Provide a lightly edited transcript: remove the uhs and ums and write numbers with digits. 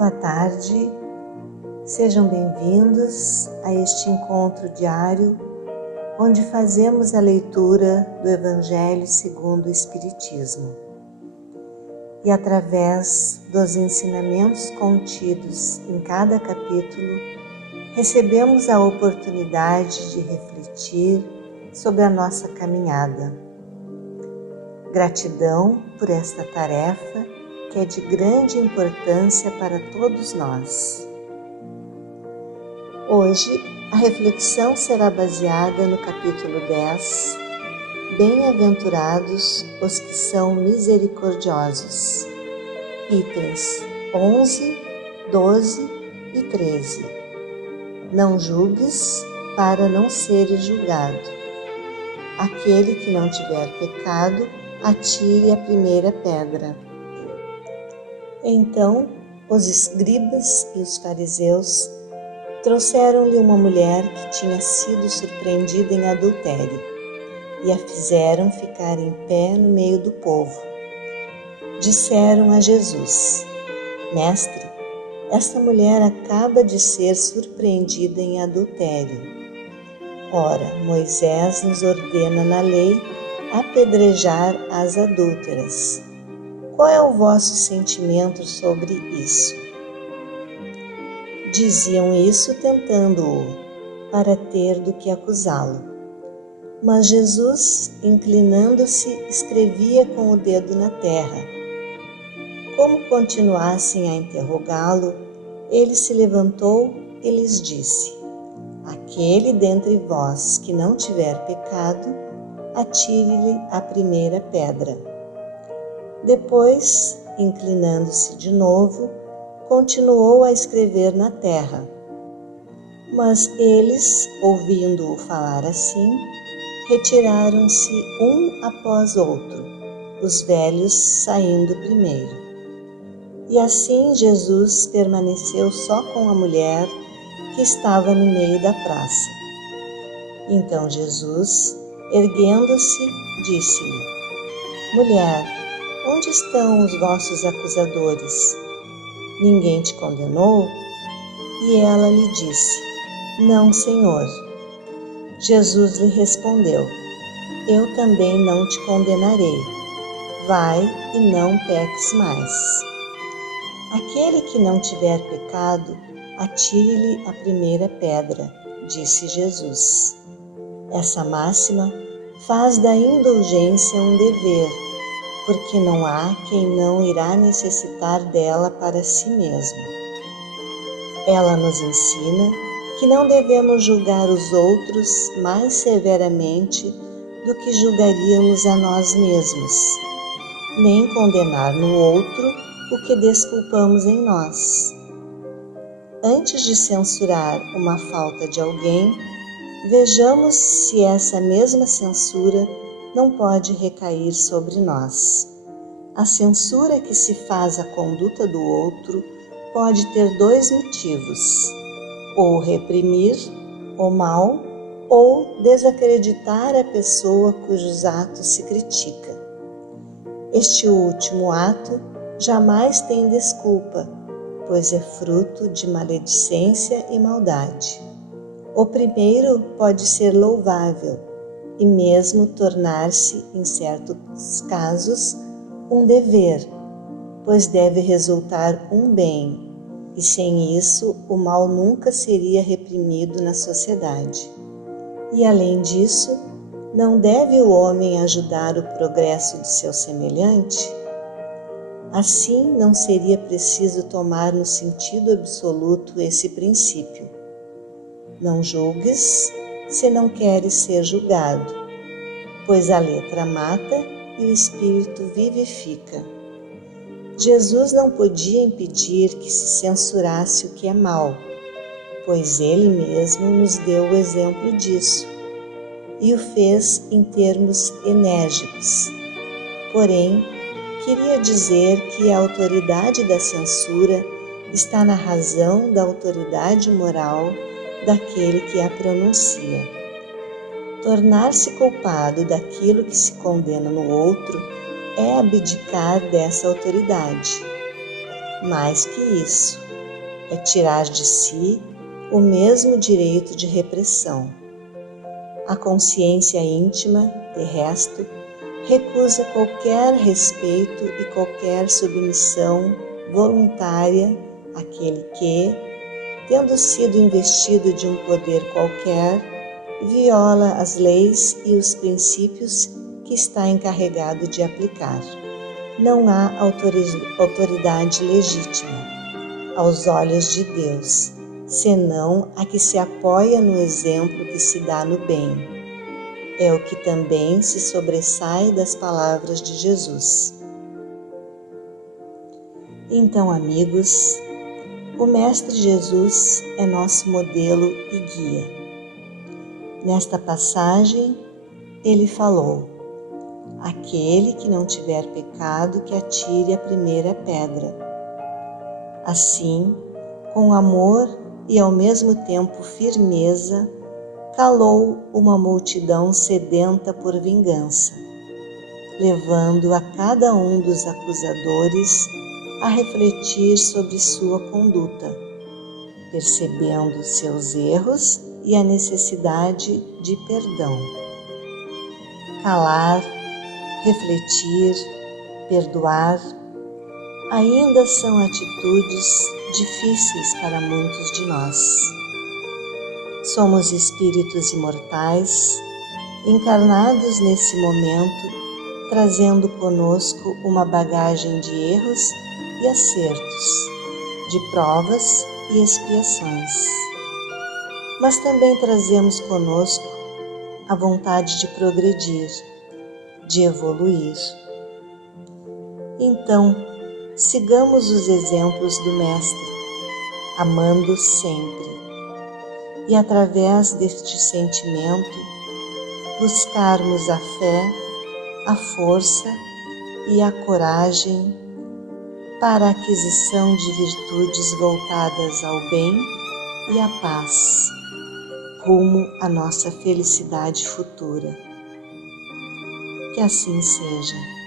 Boa tarde, sejam bem-vindos a este encontro diário, onde fazemos a leitura do Evangelho segundo o Espiritismo. E através dos ensinamentos contidos em cada capítulo, recebemos a oportunidade de refletir sobre a nossa caminhada. Gratidão por esta tarefa que é de grande importância para todos nós. Hoje, a reflexão será baseada no capítulo 10, Bem-aventurados os que são misericordiosos, itens 11, 12 e 13. Não julgues para não seres julgado. Aquele que não tiver pecado, atire a primeira pedra. Então, os escribas e os fariseus trouxeram-lhe uma mulher que tinha sido surpreendida em adultério e a fizeram ficar em pé no meio do povo. Disseram a Jesus: Mestre, esta mulher acaba de ser surpreendida em adultério. Ora, Moisés nos ordena na lei apedrejar as adúlteras. Qual é o vosso sentimento sobre isso? Diziam isso tentando-o, para ter do que acusá-lo. Mas Jesus, inclinando-se, escrevia com o dedo na terra. Como continuassem a interrogá-lo, ele se levantou e lhes disse: Aquele dentre vós que não tiver pecado, atire-lhe a primeira pedra. Depois, inclinando-se de novo, continuou a escrever na terra. Mas eles, ouvindo-o falar assim, retiraram-se um após outro, os velhos saindo primeiro. E assim Jesus permaneceu só com a mulher que estava no meio da praça. Então Jesus, erguendo-se, disse-lhe: Mulher, onde estão os vossos acusadores? Ninguém te condenou? E ela lhe disse: Não, Senhor. Jesus lhe respondeu: Eu também não te condenarei. Vai e não peques mais. Aquele que não tiver pecado, atire-lhe a primeira pedra, disse Jesus. Essa máxima faz da indulgência um dever, porque não há quem não irá necessitar dela para si mesmo. Ela nos ensina que não devemos julgar os outros mais severamente do que julgaríamos a nós mesmos, nem condenar no outro o que desculpamos em nós. Antes de censurar uma falta de alguém, vejamos se essa mesma censura não pode recair sobre nós. A censura que se faz à conduta do outro pode ter dois motivos: ou reprimir o mal, ou desacreditar a pessoa cujos atos se critica. Este último ato jamais tem desculpa, pois é fruto de maledicência e maldade. O primeiro pode ser louvável e mesmo tornar-se, em certos casos, um dever, pois deve resultar um bem, e sem isso o mal nunca seria reprimido na sociedade. E além disso, não deve o homem ajudar o progresso de seu semelhante? Assim, não seria preciso tomar no sentido absoluto esse princípio. Não julgues se não queres ser julgado, pois a letra mata e o espírito vivifica. Jesus não podia impedir que se censurasse o que é mal, pois ele mesmo nos deu o exemplo disso, e o fez em termos enérgicos. Porém, queria dizer que a autoridade da censura está na razão da autoridade moral daquele que a pronuncia. Tornar-se culpado daquilo que se condena no outro é abdicar dessa autoridade. Mais que isso, é tirar de si o mesmo direito de repressão. A consciência íntima, de resto, recusa qualquer respeito e qualquer submissão voluntária àquele que, tendo sido investido de um poder qualquer, viola as leis e os princípios que está encarregado de aplicar. Não há autoridade legítima, aos olhos de Deus, senão a que se apoia no exemplo que se dá no bem. É o que também se sobressai das palavras de Jesus. Então, amigos, o Mestre Jesus é nosso modelo e guia. Nesta passagem, ele falou: aquele que não tiver pecado, que atire a primeira pedra. Assim, com amor e ao mesmo tempo firmeza, calou uma multidão sedenta por vingança, levando a cada um dos acusadores a refletir sobre sua conduta, percebendo seus erros e a necessidade de perdão. Calar, refletir, perdoar, ainda são atitudes difíceis para muitos de nós. Somos espíritos imortais, encarnados nesse momento, trazendo conosco uma bagagem de erros e acertos, de provas e expiações. Mas também trazemos conosco a vontade de progredir, de evoluir. Então, sigamos os exemplos do Mestre, amando sempre, e através deste sentimento, buscarmos a fé, a força e a coragem para a aquisição de virtudes voltadas ao bem e à paz, rumo à nossa felicidade futura. Que assim seja.